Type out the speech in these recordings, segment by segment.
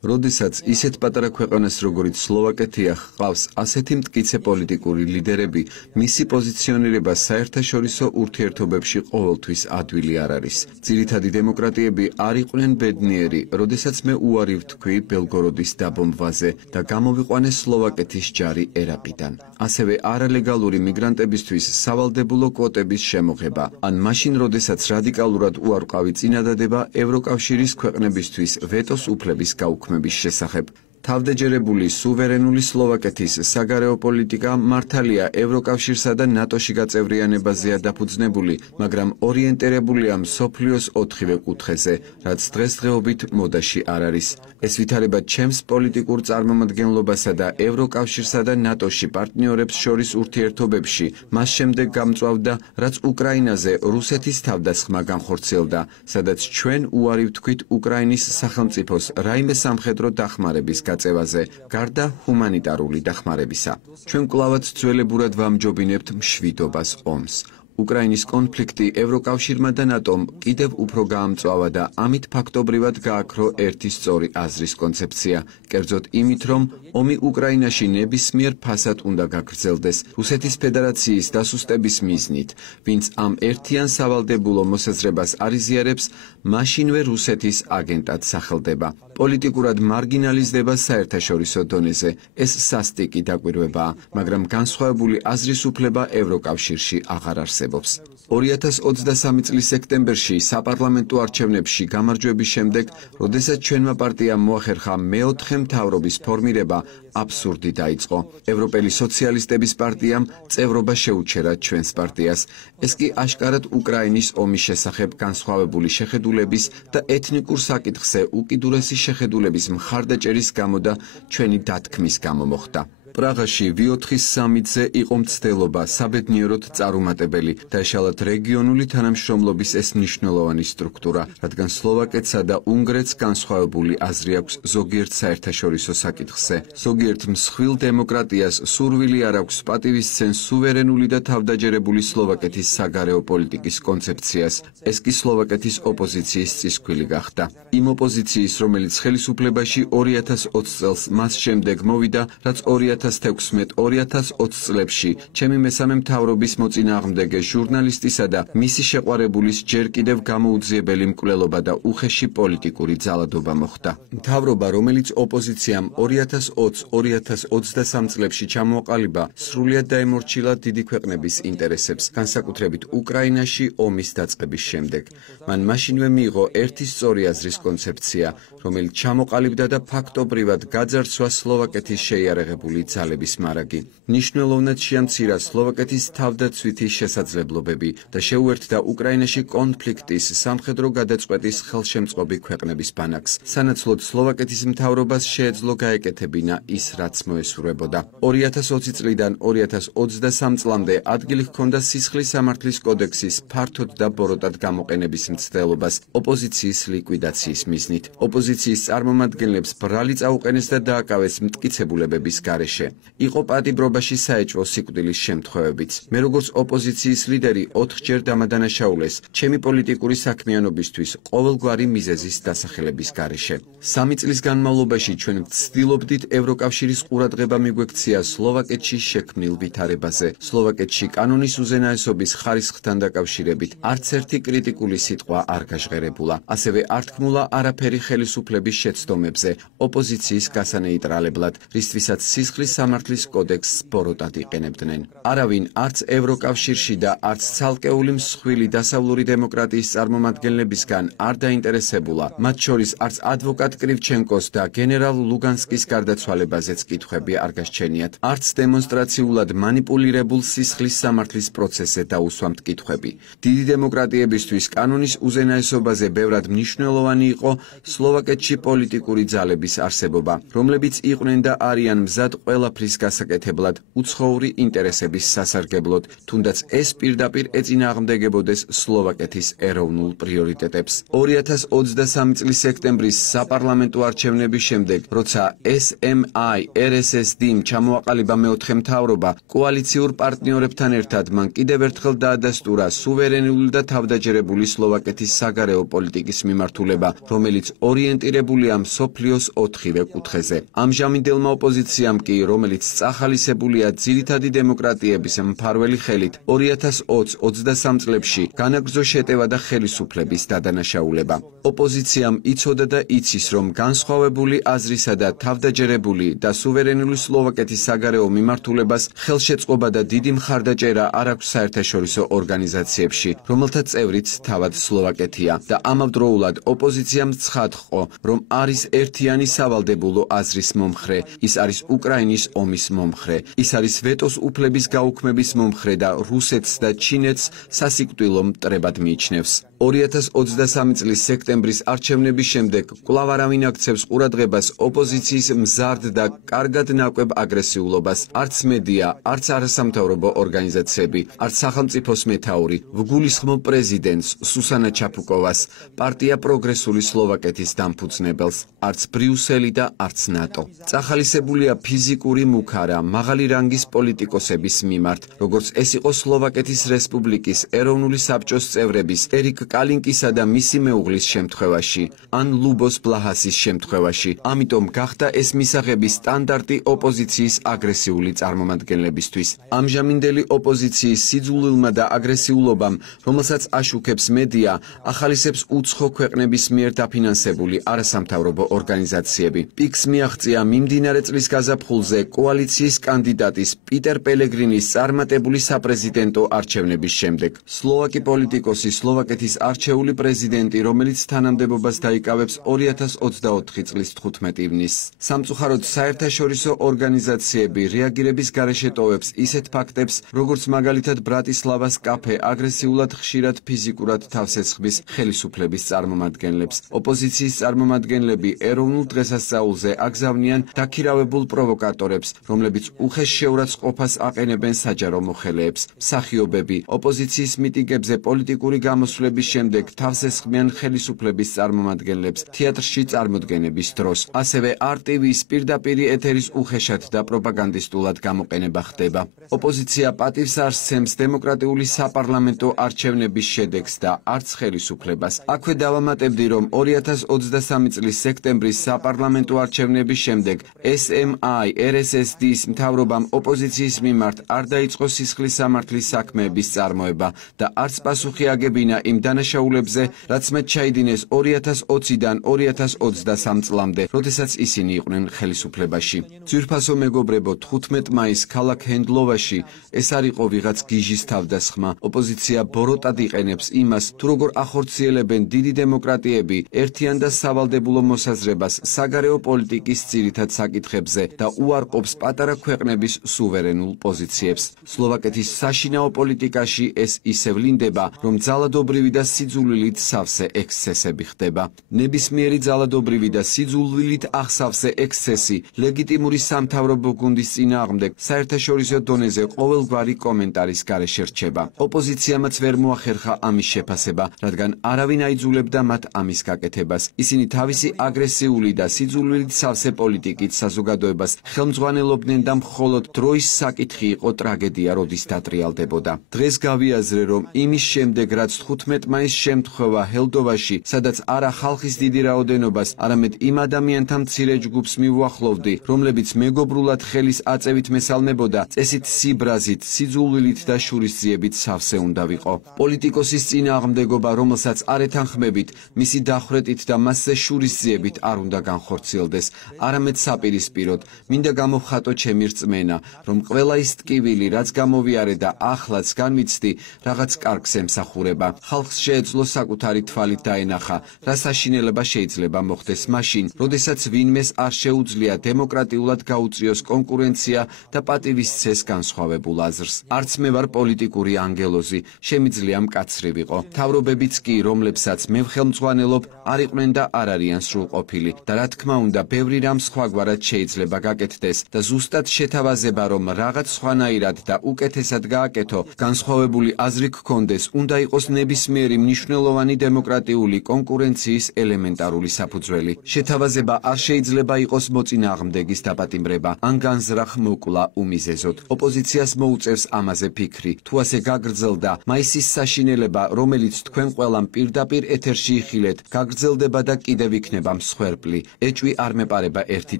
როდესაც ისეთ პატარა ქვეყანას როგორიც სლოვაკეთია ჰყავს ასეთი მტკიცე პოლიტიკური ლიდერები, მისი პოზიციონირება საერთაშორისო ურთიერთობებში ყოველთვის ადვილი არ არის. ძირითადი დემოკრატიები არ იყვნენ ბედნიერი, როდესაც მე უარი ვთქვი ბელგოროდის დაბომბვაზე და გამოვიყვანეს სლოვაკეთის ჯარი ერაყიდან. ასევე არალეგალური მიგრანტებისთვის სავალდებულო კვოტების შემოღება, ან მაშინ, როდესაც რადიკალურად უარყვავი წინადადება ევროკავშირის ქვეყნებისთვის ვეტოს უფლების გაუქმების შესახებ. თავდაჯერებული სუვერენული სლოვაკეთის საგარეო პოლიტიკა მართალია ევროკავშირსა და ნატოში გაწევრიანებაზეა დაფუძნებული, მაგრამ ორიენტირებულია მსოფლიოს 4-ვე კუთხეზე, რაც დღესდღეობით მოდაში არ არის. ეს ვითარება ჩემს პოლიტიკურ წარმომადგენლობასა და ევროკავშირსა და ნატოში პარტნიორებს შორის ურთიერთობებში მას შემდეგ გამწვავდა, რაც უკრაინაზე რუსეთის თავდასხმა განხორციელდა, სადაც ჩვენ უარი ვთქვით უკრაინის სახელმწიფოს რაიმე სამხედრო დახმარების გაწევაზე, გარდა ჰუმანიტარული დახმარებისა. ჩვენ კვლავაც ძველებურად ვამჯობინებთ მშვიდობას ომს. უკრაინის კონფლიქტი ევროკავშირმა და ნატომ კიდევ უფრო გაამწვავა და ამით ფაქტობრივად გააქრო ერთი სწორი აზრის კონცეფცია, კერძოდ იმით, რომ ომი უკრაინაში ნებისმიერ ფასად უნდა გაგრძელდეს რუსეთის ფედერაციის დასუსტების მიზნით, ვინც ამ ერთიან სავალდებულო მოსაზრებას არიზიარებს, მაშინვე რუსეთის აგენტად სახელდება. პოლიტიკურად მარგინალიზდება საერთაშორისო დონეზე. ეს სასტიკი დაკვირვებაა, მაგრამ განსხვავებული აზრის უფლება ევროკავშირში აღარ არსებობს. 2023 წლის სექტემბერში საპარლამენტო არჩევნებში გამარჯვების შემდეგ, როდესაც ჩვენმა პარტიამ მოახერხა მეოთხე მთავრობის ფორმირება, აბსურდი დაიწყო. ევროპელი სოციალისტების პარტიამ წევრობა შეუჩერა ჩვენს პარტიას. ეს კი აშკარად უკრაინის ომის შესახებ განსხვავებული შეხედულების და ეთნიკურ საკითხზე უკიდურესი შეხედულების მხარდაჭერის გამო და ჩვენი დათქმის გამო მოხდა. პრაღაში V4-ის სამიტზე იყო მცდელობა საბედნიეროდ წარუმატებელი და ეშალათ რეგიონული თანამშრომლობის ეს მნიშვნელოვანი სტრუქტურა, რადგან სლოვაკეთსა და უნგრეთს განსხვავებული აზრი აქვს ზოგიერთ საერთაშორისო საკითხზე. ზოგიერთ მსხვილ დემოკრატიას სურვილი არ აქვს პატივისცენ სუვერენული და თავდაჯერებული სლოვაკეთის საგარეო პოლიტიკის კონცეფციას. ეს კი სლოვაკეთის ოპოზიციის წისქვილი გახდა. იმ ოპოზიციის, რომელიც ხელისუფლებაში 2020 წელს მას შემდეგ მოვიდა, რაც 2016-2020 წლებში ჩემი მესამე მთავრობის მოწინააღმდეგე ჟურნალისტისა და მისი შეყვარებულის ჯერ კიდევ გამოუძიებელი მკვლელობა და უხეში პოლიტიკური ძალადობა მოხდა. მთავრობა, რომელიც ოპოზიციამ 2020-2023 წლებში ჩამოაყალიბა, სრულიად დაემორჩილა დიდი ქვეყნების ინტერესებს, განსაკუთრებით უკრაინაში ომის დაწყების შემდეგ. მან მაშინვე მიიღო ერთი სწორი აზრის კონცეფცია, რომელიც ჩამოყალიბდა და ფაქტობრივად გაძარცვა სლოვაკეთის შეიარაღებული ძალების მარაგი. მნიშვნელოვნად შეამცირა სლოვაკეთის თავდაცვითი შესაძლებლობები და შეუერთდა უკრაინაში კონფლიქტის სამხედრო გადაწყვეტის ხელშემწყობი ქვეყნების ბანაკს. სანაცვლოდ სლოვაკეთის მთავრობას შეეძლო გაეკეთებინა ის, რაც მოესურვებოდა. 2020 წლიდან 2023 წლამდე ადგილი ჰქონდა სისხლის სამართლის კოდექსის ფართოდ და ბოროტად გამოყენების მცდელობას ოპოზიციის ლიკვიდაციის მიზნით. ოპოზიციის წარმომადგენლებს ბრალი წაუყენეს და დააკავეს მტკიცებულებების გარეშე. იყო პატიმრობაში საეჭვო სიკვდილის შემთხვევებიც. მე როგორც ოპოზიციის ლიდერი 4-ჯერ დამადანაშაულეს ჩემი პოლიტიკური საქმიანობისთვის ყოველგვარი მიზეზის დასახელების გარეშე. 3 წლის განმავლობაში ჩვენ ვცდილობდით ევროკავშირის ყურადღება მიგვექცია სლოვაკეთში შექმნილ ვითარებაზე. სლოვაკეთში კანონის უზენაესობის ხარისხთან დაკავშირებით არც ერთი კრიტიკული სიტყვა არ გაჟღერებულა. ასევე არ თქმულა არაფერი ხელისუფლების შეცდომებზე ოპოზიციის გასანეიტრალებლად, რისთვისაც სისხლის სამართლის კოდექსს ბოროტად იყენებდნენ. არავინ არც ევროკავშირში და არც ცალკეული მსხვილი დასავლური დემოკრატიის წარმომადგენლებისგან არ დაინტერესებულა, მათ შორის არც ადვოკატ კრივჩენკოს და გენერალ ლუგანსკის გარდაცვალებაზეც კითხვები არ გასჩენიათ. არც დემონსტრაციულად მანიპულირებულ სისხლის სამართლის პროცესზე დაუსვამთ კითხვები. დიდი დემოკრატიებისთვის კანონის უზენაესობაზე ბევრად მნიშვნელოვანი იყო სლოვაკეთში პოლიტიკური ძალების არსებობა, რომლებიც იყვნენ და არიან მზად ყველა ყველაფრის გასაკეთებლად, უცხოური ინტერესების სასარგებლოდ, თუნდაც ეს პირდაპირ ეწინააღმდეგებოდეს სლოვაკეთის ეროვნულ პრიორიტეტებს. 2023 წლის სექტემბრის საპარლამენტო არჩევნების შემდეგ, როცა SMI-RSSD-მ ჩამოაყალიბა მეოთხე მთავრობა, კოალიციურ პარტნიორებთან ერთად მან კიდევ ერთხელ დაადასტურა სუვერენული და თავდაჯერებული სლოვაკეთის საგარეო პოლიტიკის მიმართულება, რომელიც ორიენტირებულია მსოფლიოს 4-ვე კუთხეზე. ამჟამინდელმა ოპოზიციამ კი, რომელიც წახალისებულია ძირითადი დემოკრატიების მფარველი ხელით, 2020-23 წლებში განაგრძო შეტევა და ხელისუფლების დადანაშაულება. ოპოზიციამ იცოდა და იცის, რომ განსხვავებული აზრისა და თავდაჯერებული და სუვერენული სლოვაკეთის საგარეო მიმართულებას ხელშეწყობა და დიდი მხარდაჭერა არ აქვს საერთაშორისო ორგანიზაციებში, რომელთა წევრიც თავად სლოვაკეთია და ამავდროულად ოპოზიციამ ცხადყო, რომ არის ერთიანი სავალდებულო აზრის მომხრე, ის არის უკრაინის ომის მომხრე, ის არის ვეტოს უფლების გაუქმების მომხრე და რუსეთს და ჩინეთს სასიკვდილო მტრებად მიიჩნევს. 2023 წლის სექტემბრის არჩევნების შემდეგ კვლავ არავინ აქცევს ყურადღებას ოპოზიციის მზარდ და კარგად ნაკვებ აგრესიულობას. არც მედია, არც არასამთავრობო ორგანიზაციები, არც სახელმწიფოს მეთაური, ვგულისხმობ პრეზიდენტს სუსანა ჩაპუკოვას, პარტია პროგრესული სლოვაკეთის დამფუძნებელს, არც ბრიუსელი და არც ნატო. წახალისებულია ფიზიკური მუქარა, მაღალი რანგის პოლიტიკოსების მიმართ, როგორც ეს იყო სლოვაკეთის რესპუბლიკის ეროვნული საბჭოს წევრების ერიკ კალინკისა და მისი მეუღლის შემთხვევაში, ან ლუბოს ბლაჰასის შემთხვევაში. ამიტომ გახდა ეს მისაღები სტანდარტი ოპოზიციის აგრესიული წარმომადგენლებისთვის. ამჟამინდელი ოპოზიციის სიძულვილმა და აგრესიულობამ, რომელსაც აშუქებს მედია, ახალისებს უცხო ქვეყნების მიერ დაფინანსებული არასამთავრობო ორგანიზაციები. პიკს მიაღწია მიმდინარე წლის გაზაფხულზე კოალიციის კანდიდატის პიტერ პელეგრინის წარმატებული საპრეზიდენტო არჩევნების შემდეგ. სლოვაკი პოლიტიკოსი, სლოვაკეთის არჩეული პრეზიდენტი, რომელიც თანამდებობას დაიკავებს 2024 წლის 15 ივნისს. სამწუხაროდ საერთაშორისო ორგანიზაციები რეაგირების გარეშე ტოვებს ისეთ ფაქტებს, როგორც მაგალითად ბრატისლავას კაფე აგრესიულად ხშირად ფიზიკურად თავს ეცხვის ხელისუფლების წარმომადგენლებს. ოპოზიციის წარმომადგენლები ეროვნულ დღესასწაულზე აგზავნიან დაქირავებულ პროვოკატორებს, რომლებიც უხეშ შეურაცხყოფას აყენებენ საჯარო მოხელეებს. მსახიობები ოპოზიციის მიტინგებზე პოლიტიკური გამოსვლების შემდეგ თავს ესხმიან ხელისუფლების წარმომადგენლებს თეატრში წარმოდგენების დროს. ასევე RTV-ის პირდაპირი ეთერის უხეშად და პროპაგანდისტულად გამოყენება ხდება. ოპოზიცია პატივს არ სცემს დემოკრატიული საპარლამენტო არჩევნების შედეგს და არც ხელისუფლებას. აქვე დავამატებდი, რომ 2023 წლის სექტემბრის საპარლამენტო არჩევნების შემდეგ SMI-RSSD-ის მთავრობამ ოპოზიციის მიმართ არ დაიწყო სისხლის სამართლის საქმეების წარმოება და არც პასუხი აგებინა იმ დანაშაულებზე, რაც მათ ჩაიდინეს 2020-დან 2023 წლამდე, როდესაც ისინი იყვნენ ხელისუფლებაში. ძვირფასო მეგობრებო, 15 მაისს ქალაქ ჰენდლოვაში ეს არ იყო ვიღაც გიჟის თავდასხმა. ოპოზიცია ბოროტად იყენებს იმას, თუ როგორ ახორციელებენ დიდი დემოკრატიები ერთიან და სავალდებულო მოსაზრებას საგარეო პოლიტიკის ძირითად საკითხებზე და უარყოფს პატარა ქვეყნების სუვერენულ პოზიციებს. სლოვაკეთის საშინაო პოლიტიკაში ეს ისევ ლინდება, რომ ძალადობრივი და სიძულვილით სავსე ექსცესები ხდება. ნებისმიერი ძალადობრივი და სიძულვილით ახსავსე ექსცესი ლეგიტიმური სამთავრობო გუნდის წინააღმდეგ საერთაშორისო დონეზე ყოველგვარი კომენტარის გარეშე რჩება. ოპოზიციამაც ვერ მოახერხა ამის შეფასება, რადგან არავინ აიძულებდა მათ ამის გაკეთებას. ისინი თავისი აგრესიული და სიძულვილით სავსე პოლიტიკით საზოგადოებას ხელმძღვანელობდნენ და მხოლოდ დროის საკითხი იყო ტრაგედია, როდის დატრიალდებოდა. დღეს გავიაზრე, რომ იმის შემდეგ, რაც 15 მაისს შემთხვევა ჰელდოვაში, სადაც არა ხალხის დიდი რაოდენობას, არამედ იმ ადამიანთა მცირე ჯგუფს მივუახლოვდი, რომლებიც მეგობრულად ხელის აწევით მესალმებოდა, წესით სიბრაზით, სიძულვილით და შურისძიებით სავსე უნდა ვიყო. პოლიტიკოსის წინააღმდეგობა, რომელსაც არ ეთანხმებით, მისი დახვრეტით და მასზე შურისძიებით არ უნდა განხორციელდეს, არამედ საპირისპიროდ. მინდა გამოვხატო ჩემი რწმენა, რომ ყველა ის ტკივილი, რაც გამოვიარე და ახლაც განვიცდი, რაღაც კარგს ემსახურება. ხალხს შეეძლო საკუთარი თვალით დაენახა, რა საშინელება შეიძლება მოხდეს მაშინ, როდესაც ვინმეს არ შეუძლია დემოკრატიულად გაუწიოს კონკურენცია და პატივისცეს განსხვავებულ აზრს. არც მე ვარ პოლიტიკური ანგელოზი, შემიძლია მკაცრი ვიყო. მთავრობებიც კი, რომლებსაც მე ვხელმძღვანელობ, არ იყვნენ და არ არიან სრულყოფილი და რა თქმა უნდა, ბევრი რამ სხვაგვარად შეიძლება გაკეთდეს, მოხდეს და ზუსტად შეთავაზება, რომ რაღაც სხვანაირად და უკეთესად გააკეთო, განსხვავებული აზრი გქონდეს, უნდა იყოს ნებისმიერი მნიშვნელოვანი დემოკრატიული კონკურენციის ელემენტარული საფუძველი. შეთავაზება არ შეიძლება იყოს მოწინააღმდეგის დაპატიმრება ან განზრახ მოკლა უმიზეზოდ. ოპოზიციას მოუწევს ამაზე ფიქრი. თუ ასე გაგრძელდა, მაისის საშინელება, რომელიც თქვენ ყველამ პირდაპირ ეთერში იხილეთ, გაგრძელდება და კიდევ იქნება მსხვერპლი. ეჭვი არ მეპარება ერთი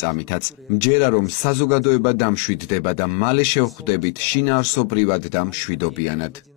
წამითაც. მჯერა, რომ საზოგადოება დამშვიდდება და მალე შევხვდებით შინაარსობრივად და მშვიდობიანად.